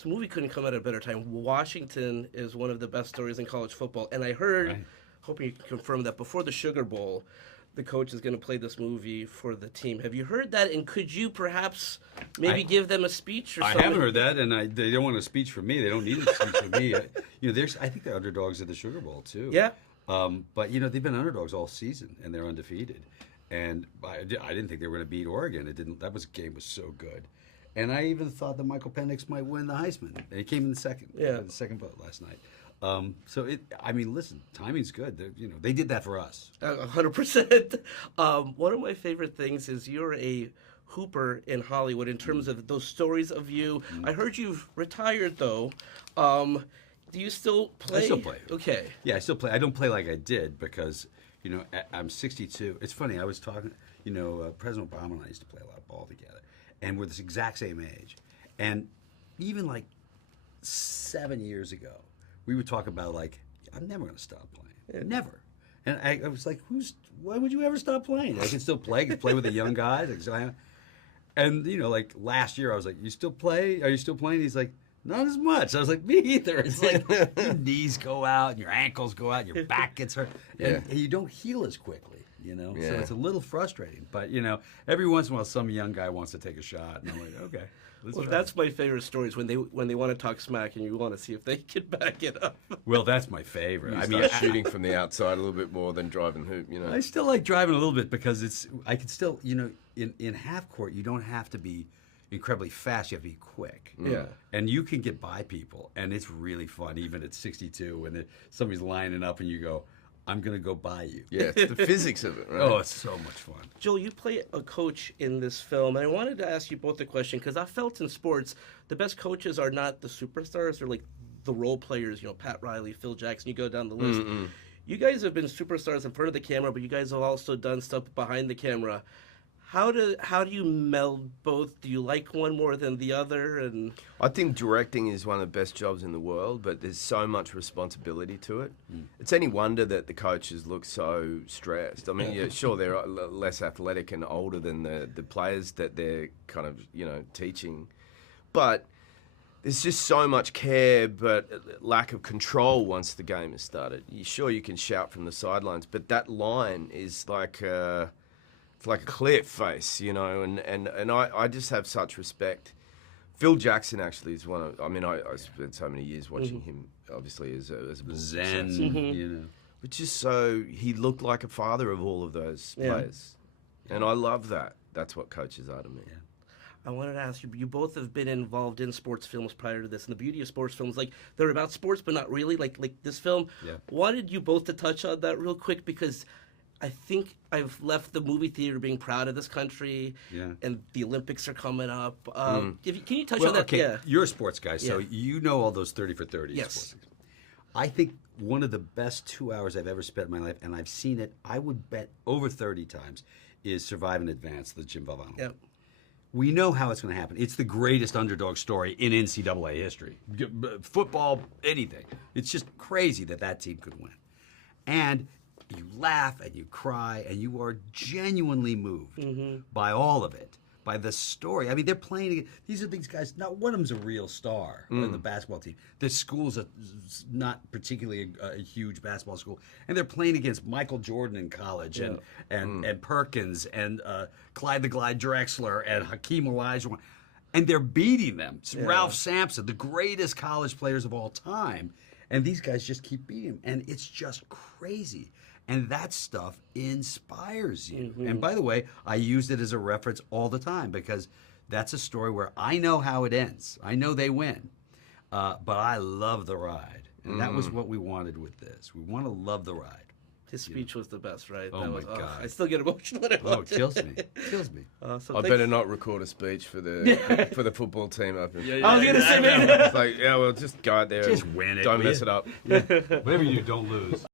this movie couldn't come at a better time. Washington is one of the best stories in college football, and I heard, Right. hoping you can confirm that before the Sugar Bowl, the coach is going to play this movie for the team. Have you heard that? And could you perhaps maybe give them a speech or something? I haven't heard that, and they don't want a speech from me. They don't need a speech from me. I think they're underdogs at the Sugar Bowl too. Yeah. But they've been underdogs all season, and they're undefeated. And I didn't think they were going to beat Oregon. It didn't. Game was so good, and I even thought that Michael Penix might win the Heisman. And he came in the second. Yeah. The second vote last night. Listen, timing's good. They did that for us. 100%. One of my favorite things is you're a hooper in Hollywood in terms of those stories of you. I heard you've retired, though. Do you still play? I still play. Okay. Yeah, I still play. I don't play like I did because, I'm 62. It's funny. I was talking, President Obama and I used to play a lot of ball together. And we're the exact same age. And even like 7 years ago, we would talk about I'm never going to stop playing. Yeah. Never. And I was like, why would you ever stop playing? I can still play. I can play with the young guys. And, last year I was like, you still play? Are you still playing? He's like, not as much. I was like, me either. It's like your knees go out and your ankles go out and your back gets hurt. And you don't heal as quickly, So it's a little frustrating. But, every once in a while some young guy wants to take a shot. And I'm like, okay. That's my favorite stories when they want to talk smack and you want to see if they can back it up. Well, that's my favorite. Shooting from the outside a little bit more than driving hoop, I still like driving a little bit because I can still, in half court, you don't have to be incredibly fast. You have to be quick. Yeah. And you can get by people, and it's really fun, even at 62, when somebody's lining up and you go, I'm going to go by you. Yeah, it's the physics of it, right? Oh, it's so much fun. Joel, you play a coach in this film, and I wanted to ask you both a question, because I felt in sports, the best coaches are not the superstars, they're like the role players, Pat Riley, Phil Jackson, you go down the list. Mm-hmm. You guys have been superstars in front of the camera, but you guys have also done stuff behind the camera. How do you meld both? Do you like one more than the other? And I think directing is one of the best jobs in the world, but there's so much responsibility to it. It's any wonder that the coaches look so stressed. I mean, sure, they're less athletic and older than the players that they're kind of, teaching. But there's just so much care, but lack of control once the game has started. Sure, you can shout from the sidelines, but that line is like... it's like a cliff face, and I just have such respect. Phil Jackson actually is one of, I spent so many years watching him, obviously, as a Zen, But just so, he looked like a father of all of those players. And I love that. That's what coaches are to me. Yeah. I wanted to ask you, you both have been involved in sports films prior to this, and the beauty of sports films, they're about sports, but not really, like this film. Yeah. Wanted you both to touch on that real quick, because I think I've left the movie theater being proud of this country, and the Olympics are coming up. Can you touch on that? Okay, yeah. You're a sports guy, so you know all those 30 for 30. Yes. Sports. I think one of the best 2 hours I've ever spent in my life, and I've seen it, I would bet over 30 times, is Survive and Advance, the Jim Valvano. Yep. We know how it's going to happen. It's the greatest underdog story in NCAA history. Football, anything. It's just crazy that team could win. And you laugh and you cry and you are genuinely moved by all of it, by the story. I mean, they're playing. These are these guys. Not one of them's a real star on the basketball team. This school's not particularly a huge basketball school, and they're playing against Michael Jordan in college and Perkins and Clyde the Glide Drexler and Hakeem Olajuwon, and they're beating them. It's Ralph Sampson, the greatest college players of all time, and these guys just keep beating them, and it's just crazy. And that stuff inspires you. And by the way, I used it as a reference all the time because that's a story where I know how it ends. I know they win. But I love the ride. And that was what we wanted with this. We want to love the ride. His speech was the best, right? Oh, my God. I still get emotional when I watch it kills me. It kills me. I better not record a speech for the football team up in. I was going to say, man. It's like, well, just go out there. Just win it. Don't mess it up. Whatever you do, don't lose.